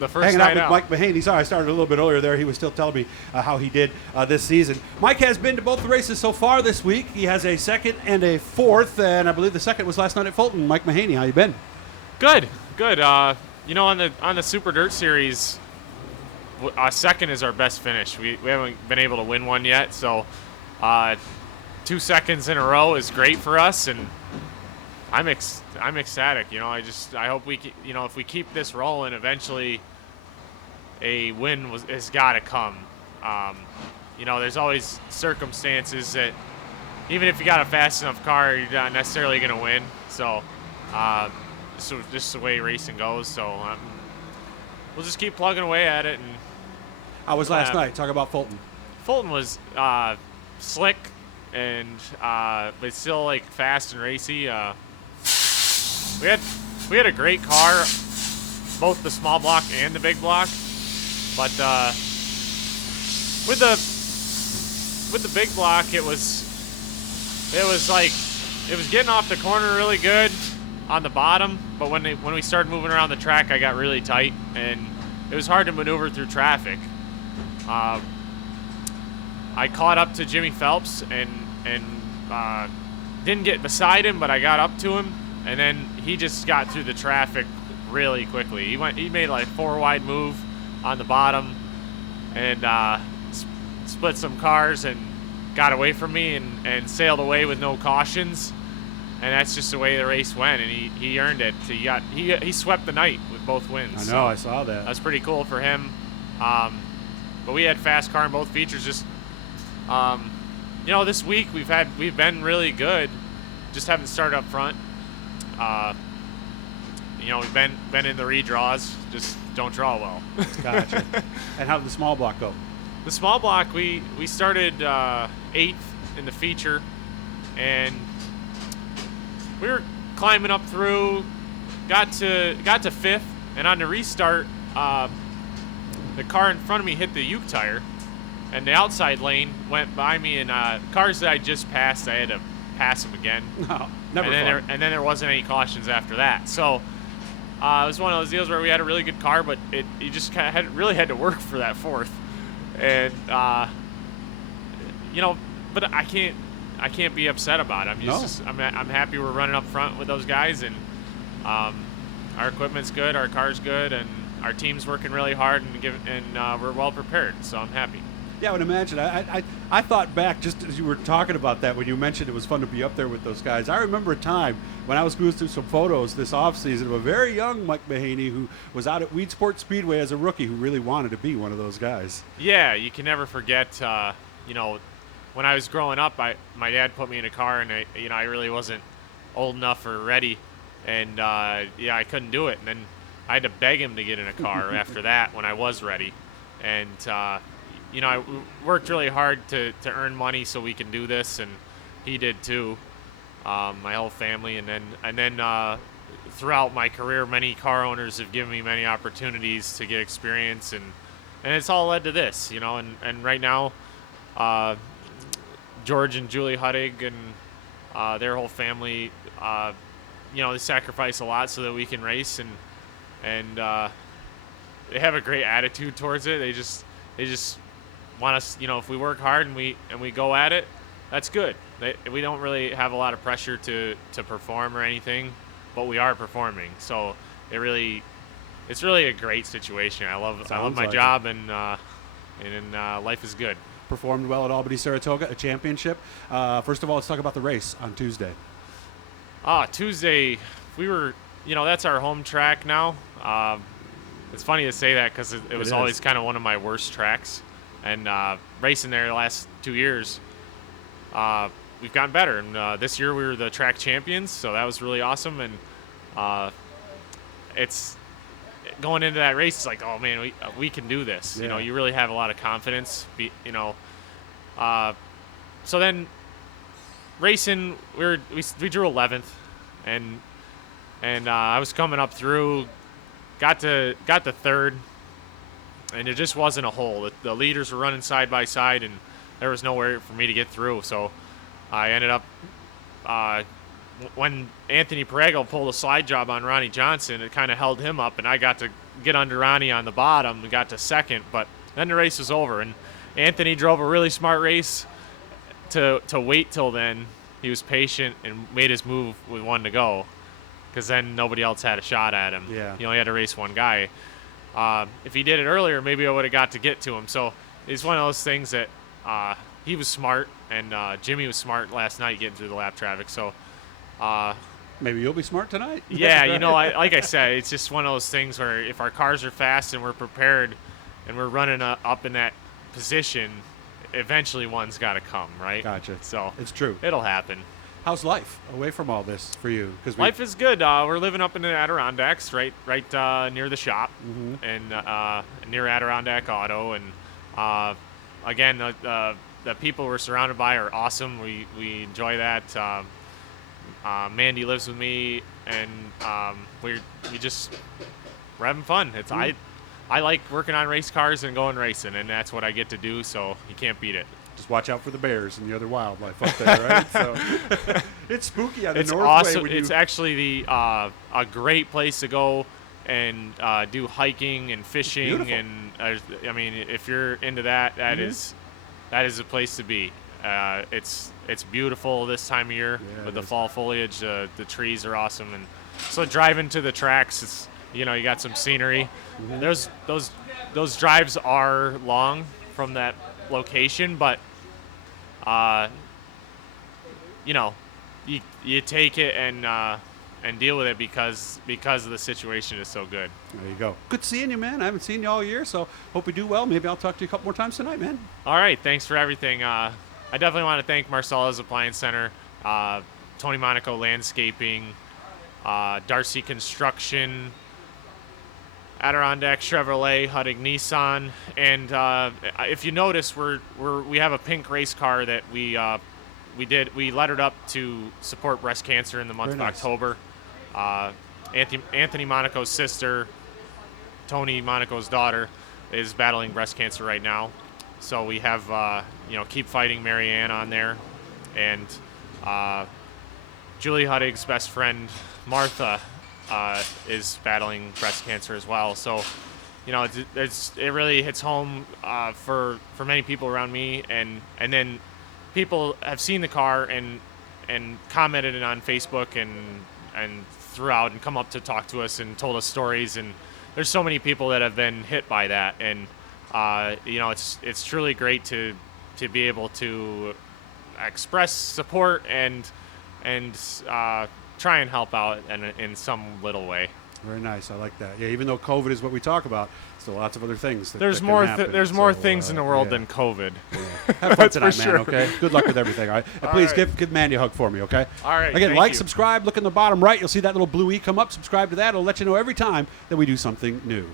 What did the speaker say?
the first hanging out night with Mike Mahaney. Sorry, I started a little bit earlier there. He was still telling me how he did this season. Mike has been to both the races so far this week. He has a second and a fourth, and I believe the second was last night at Fulton. Mike Mahaney, how you been? Good. On the Super Dirt Series, second is our best finish. We haven't been able to win one yet, so 2 seconds in a row is great for us, and I'm ecstatic. I hope if we keep this rolling, eventually a win has got to come. There's always circumstances that even if you got a fast enough car, you're not necessarily going to win. So just the way racing goes. So we'll just keep plugging away at it. And how was last night? Talk about Fulton. Fulton was slick and but still like fast and racy. We had a great car, both the small block and the big block, but with the big block it was getting off the corner really good on the bottom, but when we started moving around the track, I got really tight and it was hard to maneuver through traffic. I caught up to Jimmy Phelps and didn't get beside him, but I got up to him, and then he just got through the traffic really quickly. He made like 4-wide move on the bottom and split some cars and got away from me and sailed away with no cautions. And that's just the way the race went, and he earned it. He swept the night with both wins. I know, I saw that. That's pretty cool for him. But we had fast car in both features. Just this week we've been really good. Just haven't started up front. We've been in the redraws. Just don't draw well. Gotcha. And how did the small block go? The small block we started 8th in the feature, and we were climbing up through, got to 5th, and on the restart, the car in front of me hit the Uke tire, and the outside lane went by me, and cars that I just passed, I had to pass them again. No, never and then there wasn't any cautions after that. So it was one of those deals where we had a really good car, but you just kind of really had to work for that 4th, and but I can't be upset about it. I'm happy we're running up front with those guys, and our equipment's good, our car's good, and our team's working really hard, and we're well prepared. So I'm happy. Yeah, I would imagine. I thought back just as you were talking about that when you mentioned it was fun to be up there with those guys. I remember a time when I was going through some photos this offseason of a very young Mike Mahaney who was out at Weedsport Speedway as a rookie who really wanted to be one of those guys. Yeah, you can never forget. When I was growing up, my dad put me in a car, and I really wasn't old enough or ready, and I couldn't do it. And then I had to beg him to get in a car after that when I was ready, and I worked really hard to earn money so we can do this, and he did too. My whole family, and then throughout my career, many car owners have given me many opportunities to get experience, and it's all led to this, and right now. George and Julie Huttig and their whole family, they sacrifice a lot so that we can race, and they have a great attitude towards it. They just want us, if we work hard and we go at it, that's good. We don't really have a lot of pressure to perform or anything, but we are performing. So it's really a great situation. I love my job, and life is good. Performed well at Albany, Saratoga, a championship. First of all, let's talk about the race on Tuesday. Tuesday, we were, that's our home track now. It's funny to say that because it was always kind of one of my worst tracks. And racing there the last 2 years, we've gotten better. And this year we were the track champions, so that was really awesome. And it's going into that race, it's like, oh man, we can do this. Yeah. You really have a lot of confidence. So then racing, we drew 11th, and I was coming up through, got to 3rd, and it just wasn't a hole. The leaders were running side by side, and there was nowhere for me to get through. So I ended up when Anthony Perego pulled a slide job on Ronnie Johnson, it kind of held him up, and I got to get under Ronnie on the bottom. We got to second, but then the race was over, and Anthony drove a really smart race to wait till then. He was patient and made his move with one to go, because then nobody else had a shot at him. Yeah. He only had to race one guy. If he did it earlier, maybe I would have got to get to him. So it's one of those things that he was smart, and Jimmy was smart last night getting through the lap traffic. So maybe you'll be smart tonight. yeah, you know, like I said, it's just one of those things where if our cars are fast and we're prepared and we're running up in that position, eventually one's got to come, right? Gotcha. So it's true. It'll happen. How's life away from all this for you? Because life is good. We're living up in the Adirondacks, right near the shop, and near Adirondack Auto. And again, the people we're surrounded by are awesome. We enjoy that. Mandy lives with me, and we're having fun. It's I like working on race cars and going racing, and that's what I get to do. So you can't beat it. Just watch out for the bears and the other wildlife up there, right? So it's spooky on the It's Northway. awesome. It's actually a great place to go and do hiking and fishing. Beautiful. And I mean, if you're into that, that is a place to be. It's beautiful this time of year with the fall foliage. The trees are awesome, and so driving to the tracks, it's, you know, you got some scenery. Those drives are long from that location, but you know, you take it and deal with it because the situation is so good. There you go. Good seeing you, man. I haven't seen you all year, so hope we do well. Maybe I'll talk to you a couple more times tonight, man. All right, thanks for everything. I definitely want to thank Marcella's Appliance Center, Tony Monaco Landscaping, Darcy Construction, Adirondack Chevrolet, Huddig Nissan, and if you notice, we have a pink race car that we lettered up to support breast cancer in the month of October. Anthony Monaco's sister, Tony Monaco's daughter, is battling breast cancer right now, so we have Keep Fighting Marianne on there, and Julie Huddig's best friend Martha is battling breast cancer as well. So, you know, it really hits home for many people around me, and then people have seen the car and commented it on Facebook and throughout and come up to talk to us and told us stories, and there's so many people that have been hit by that, and it's truly great to be able to express support and try and help out in some little way. Very nice. I like that. Yeah, even though COVID is what we talk about, still lots of other things. There's more things in the world than COVID. Yeah. Have fun tonight, man. Okay. Good luck with everything. All right. And please give Mandy a hug for me. Okay. All right. Again, subscribe. Look in the bottom right. You'll see that little blue E come up. Subscribe to that. It'll let you know every time that we do something new.